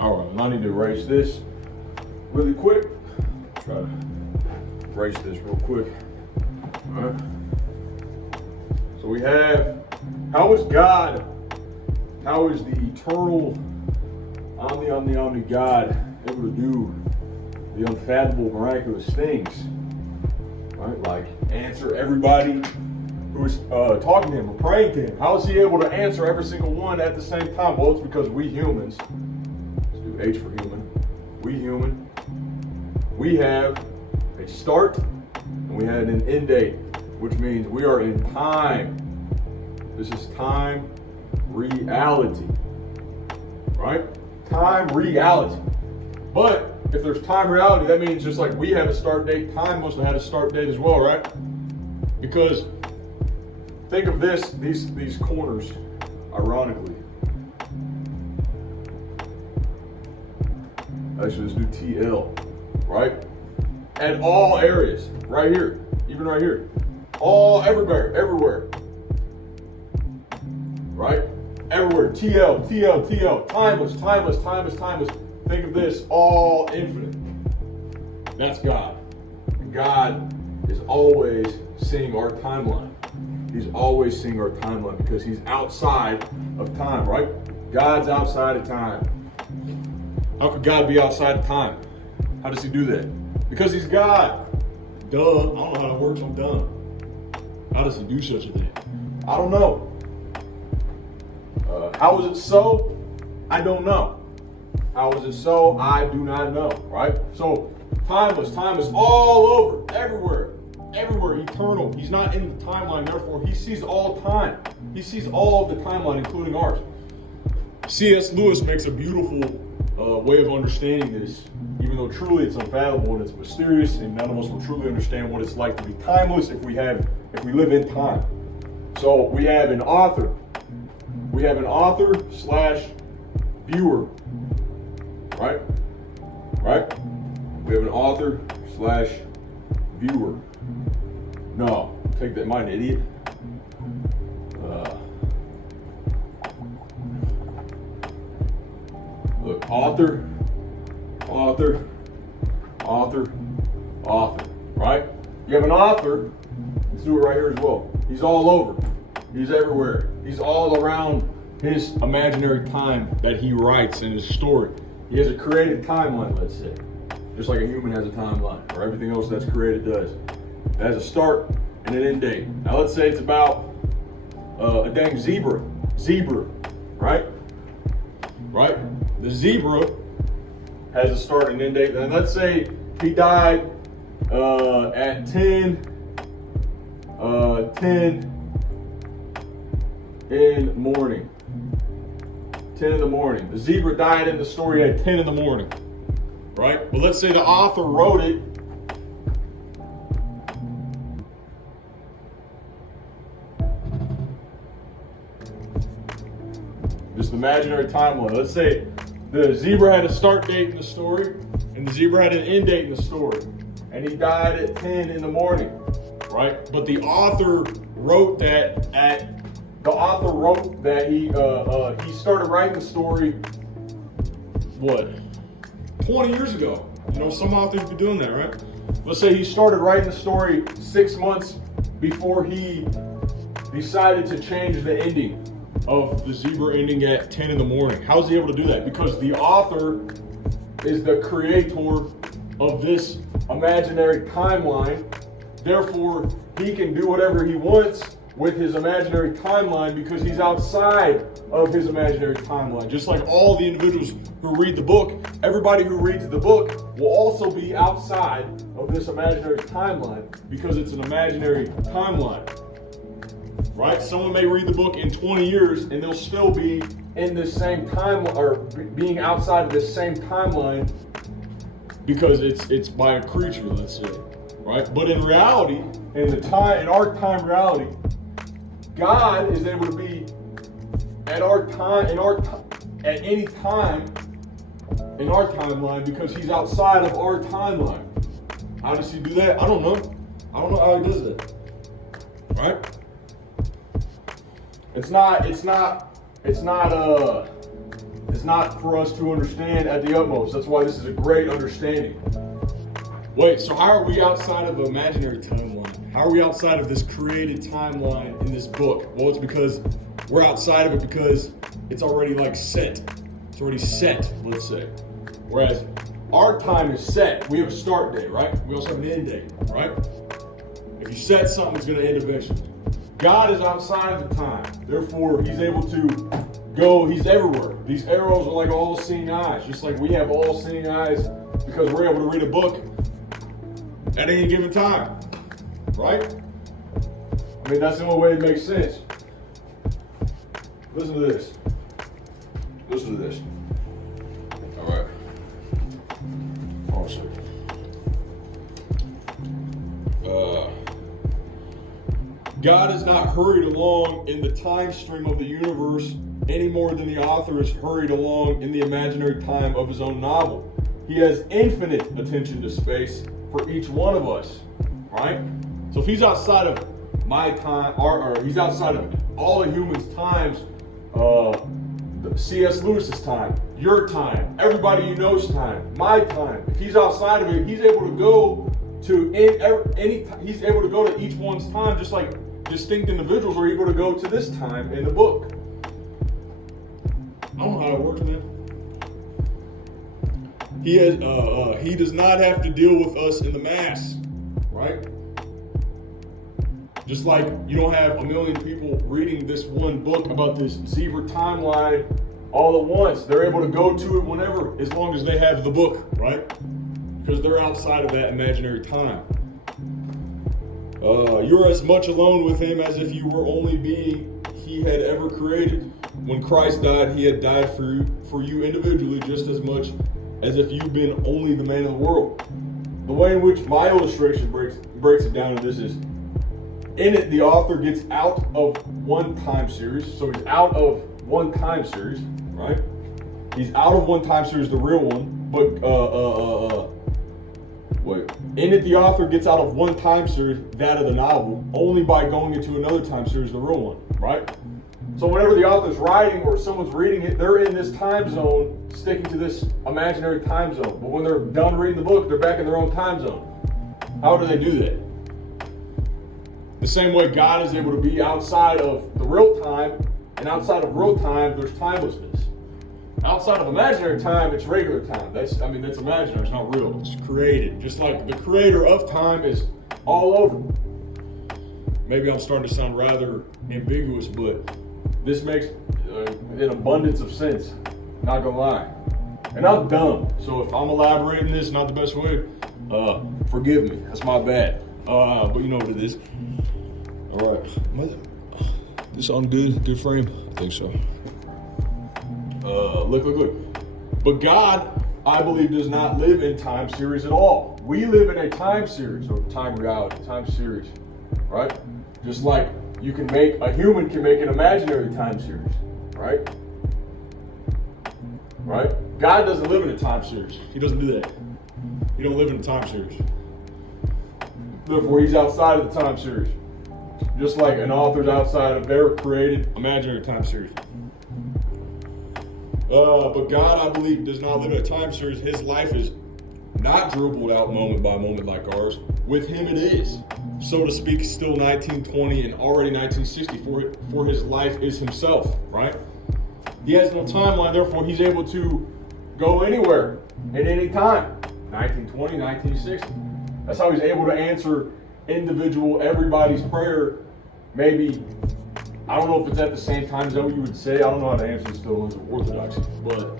All right, I need to erase this really quick. Try to erase this real quick. All right. So we have, how is God, how is the eternal omni God able to do the unfathomable, miraculous things? Right? Like answer everybody who is talking to him or praying to him. How is he able to answer every single one at the same time? Well, it's because we humans, let's do H for human, we have a start and we had an end date, which means we are in time. This is time reality, right? Time reality. But if there's time reality, that means just like we have a start date, time must have had a start date as well, right? Because think of this, these corners, ironically. Actually, let's do TL, right? At all areas, right here, even right here. Everywhere. Right? Everywhere, TL, timeless. Think of this, all infinite. That's God. And God is always seeing our timeline. He's always seeing our timeline because he's outside of time, right? God's outside of time. How could God be outside of time? How does he do that? Because he's God. Duh, I don't know how that works, I'm dumb. How does he do such a thing? I don't know. How is it so? I don't know. How is it so? I do not know, right? So timeless, time is all over, everywhere, eternal. He's not in the timeline, therefore he sees all time. He sees all of the timeline, including ours. C.S. Lewis makes a beautiful way of understanding this, even though truly it's unfathomable and it's mysterious, and none of us will truly understand what it's like to be timeless if we live in time. So we have an author. We have an author / viewer. Right? We have an author / viewer. No, take that, am I an idiot? Look, author, right? You have an author, let's do it right here as well. He's all over, he's everywhere, he's all around his imaginary time that he writes in his story. He has a created timeline, let's say. Just like a human has a timeline, or everything else that's created does. It has a start and an end date. Now let's say it's about a dang zebra, right? The zebra has a start and end date. And let's say he died at 10 in the morning. 10 in the morning. The zebra died in the story at 10 in the morning, right? But let's say the author wrote it just imaginary timeline. Let's say the zebra had a start date in the story and the zebra had an end date in the story, and he died at 10 in the morning, right? But the author wrote that he started writing the story, 20 years ago. You know, some authors be doing that, right? Let's say he started writing the story 6 months before he decided to change the ending of the zebra ending at 10 in the morning. How's he able to do that? Because the author is the creator of this imaginary timeline. Therefore, he can do whatever he wants with his imaginary timeline because he's outside of his imaginary timeline. Just like all the individuals who read the book, everybody who reads the book will also be outside of this imaginary timeline because it's an imaginary timeline. Right? Someone may read the book in 20 years and they'll still be in this same time, or being outside of this same timeline because it's by a creature, let's say. Right? But in reality, in our time reality, God is able to be at at any time in our timeline because he's outside of our timeline. How does he do that? I don't know how he does that. Right? It's It's not for us to understand at the utmost. That's why this is a great understanding. Wait, so how are we outside of an imaginary timeline? How are we outside of this created timeline in this book? Well, it's because we're outside of it because it's already like set. It's already set, let's say. Whereas our time is set. We have a start date, right? We also have an end date, right? If you set something, it's going to end eventually. God is outside of the time. Therefore, he's able to go, he's everywhere. These arrows are like all-seeing eyes, just like we have all-seeing eyes because we're able to read a book at any given time, right? I mean, that's the only way it makes sense. Listen to this. Listen to this. All right. Awesome. God is not hurried along in the time stream of the universe any more than the author is hurried along in the imaginary time of his own novel. He has infinite attention to space for each one of us, right? So if he's outside of my time, or he's outside of all the humans' times, C.S. Lewis's time, your time, everybody you know's time, my time. If he's outside of it, he's able to go to he's able to go to each one's time, just like distinct individuals are able to go to this time in the book. I don't know how it works, man. He does not have to deal with us in the mass, right? Just like you don't have a million people reading this one book about this zebra timeline all at once. They're able to go to it whenever, as long as they have the book, right? Because they're outside of that imaginary time. You're as much alone with him as if you were only being he had ever created. When Christ died, he had died for you individually just as much as if you've been only the man of the world. The way in which my illustration breaks it down to this is, in it, the author gets out of one time series. So he's out of one time series, right? He's out of one time series, the real one. But in it, the author gets out of one time series, that of the novel, only by going into another time series, the real one, right? So whenever the author's writing or someone's reading it, they're in this time zone, sticking to this imaginary time zone. But when they're done reading the book, they're back in their own time zone. How do they do that? The same way God is able to be outside of the real time, and outside of real time, there's timelessness. Outside of imaginary time, it's regular time. That's imaginary, it's not real. It's created. Just like the creator of time is all over. Maybe I'm starting to sound rather ambiguous, but this makes an abundance of sense. Not gonna lie. And I'm dumb, so if I'm elaborating this not the best way, forgive me. That's my bad. But you know what it is. All right. This on good frame? I think so. Look. But God, I believe, does not live in time series at all. We live in a time series, or time reality, time series, right? Just like a human can make an imaginary time series, right? Right? God doesn't live in a time series. He doesn't do that. He don't live in a time series. Therefore, he's outside of the time series. Just like an author's outside of their created imaginary time series. But God, I believe, does not live in a time series. His life is not dribbled out moment by moment like ours. With him it is. So to speak, still 1920 and already 1960, for his life is himself, right? He has no timeline, therefore he's able to go anywhere at any time. 1920, 1960. That's how he's able to answer everybody's prayer. Maybe, I don't know if it's at the same time, is that what you would say? I don't know how to answer stones of orthodoxy, but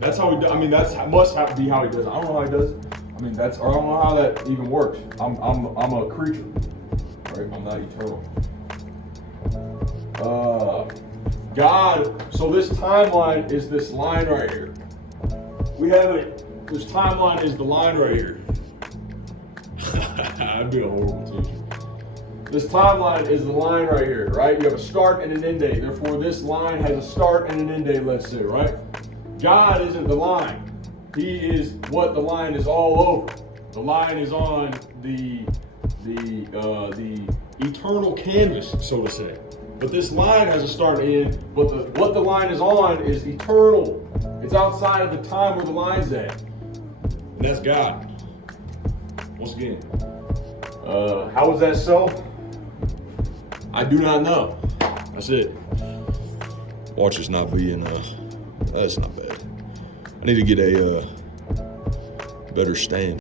that's how he does. I mean, must have to be how he does it. I don't know how he does it. I mean, I don't know how that even works. I'm a creature, right? I'm not eternal. God, so this timeline is this line right here. This timeline is the line right here. I'd be a horrible teacher. This timeline is the line right here, right? You have a start and an end date. Therefore, this line has a start and an end date, let's say, right? God isn't the line. He is what the line is all over. The line is on the eternal canvas, so to say. But this line has a start and end, but what the line is on is eternal. It's outside of the time where the line's at. And that's God. Once again, how is that so? I do not know. That's it. Watch is not being, that's not bad. I need to get a better stand.